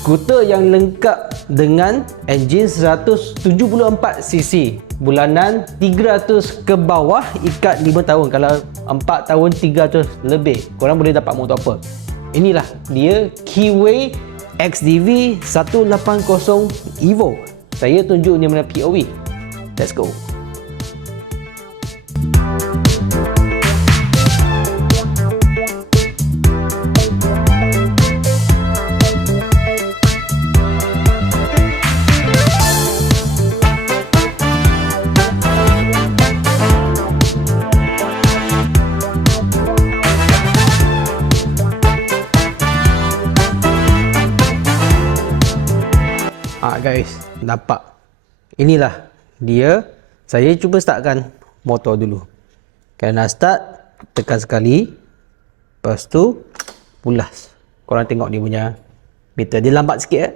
skuter yang lengkap dengan enjin 174cc, bulanan 300 ke bawah, ikat 5 tahun. Kalau 4 tahun 300 lebih, korang boleh dapat motor apa. Inilah dia Keyway XDV 180 Evo. Saya tunjuk ni mana POV. Let's go. Guys, nampak? Inilah dia. Saya cuba startkan motor dulu. Kalau nak start, tekan sekali. Lepas tu, pulas. Korang tengok dia punya meter. Dia lambat sikit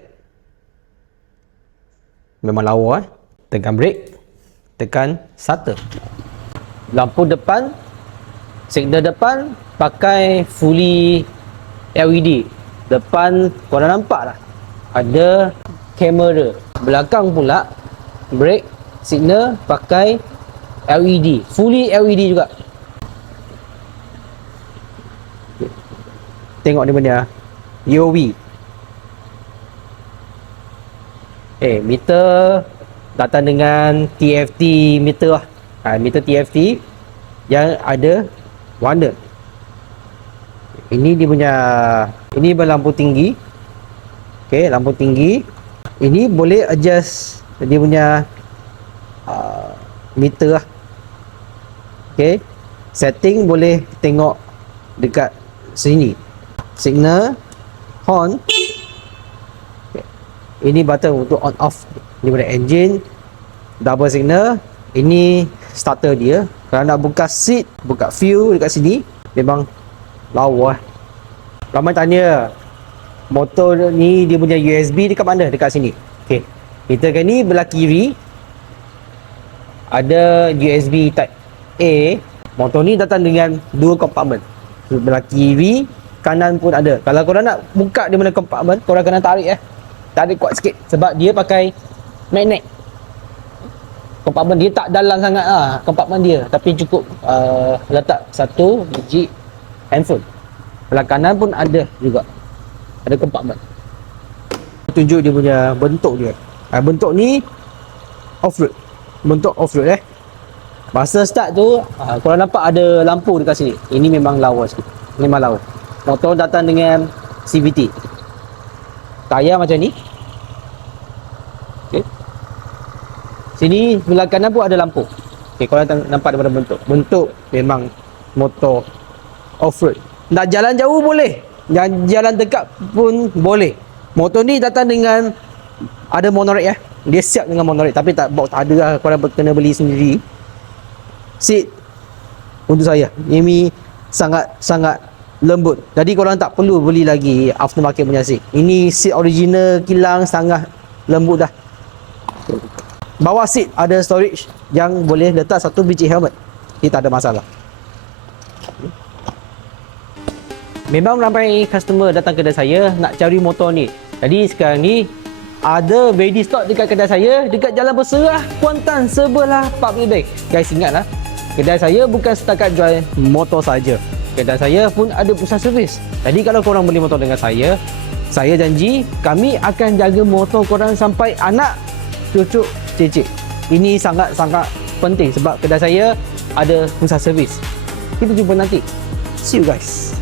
memang lawa Tekan brake. Tekan starter. Lampu depan, signal depan pakai fully LED. Depan korang nampak lah, ada kamera. Belakang pula brake, signal pakai LED, fully LED juga. Tengok dia punya UV. Meter datang dengan TFT meter lah. Meter TFT yang ada warna. Ini dia punya, ini berlampu tinggi. Lampu tinggi. Ini boleh adjust dia punya meter lah. Setting boleh tengok dekat sini. Signal, horn. Ini button untuk on off. Ini pada engine, double signal. Ini starter dia. Kalau nak buka seat, buka fuel dekat sini, memang lawa. Ramai tanya, motor ni dia punya USB dekat mana? Dekat sini. Kita kan ni belah kiri ada USB Type A. Motor ni datang dengan 2 kompartmen. Belah kiri, kanan pun ada. Kalau korang nak buka dia mana kompartmen, korang kena tarik tarik kuat sikit sebab dia pakai magnet. Kompartmen dia tak dalam sangat kompartmen dia, tapi cukup letak satu biji handphone. Belah kanan pun ada juga, ada kompartmen. Tunjuk dia punya bentuk dia. Bentuk ni off-road. Bentuk off-road Masa start tu, korang nampak ada lampu dekat sini. Ini memang lawa sikit. Memang lawa. Motor datang dengan CVT. Tayar macam ni. Sini belah kanan pun ada lampu. Korang nampak daripada bentuk. Bentuk memang motor off-road. Nak jalan jauh boleh. Jalan dekat pun boleh. Motor ni datang dengan ada monorail Dia siap dengan monorail, tapi box tak ada lah. Korang kena beli sendiri. Seat untuk saya, ini sangat lembut. Jadi korang tak perlu beli lagi aftermarket punya seat. Ini seat original kilang, sangat lembut dah. Bawah seat ada storage yang boleh letak satu biji helmet. Ini tak ada masalah. Memang ramai customer datang kedai saya nak cari motor ni. Jadi sekarang ni ada ready stock dekat kedai saya, dekat Jalan Berserah, Kuantan, sebelah Public Bank. Guys, ingatlah, kedai saya bukan setakat jual motor saja. Kedai saya pun ada pusat servis. Jadi kalau korang beli motor dengan saya janji kami akan jaga motor korang sampai anak, cucu, cicit. Ini sangat-sangat penting sebab kedai saya ada pusat servis. Kita jumpa nanti. See you guys.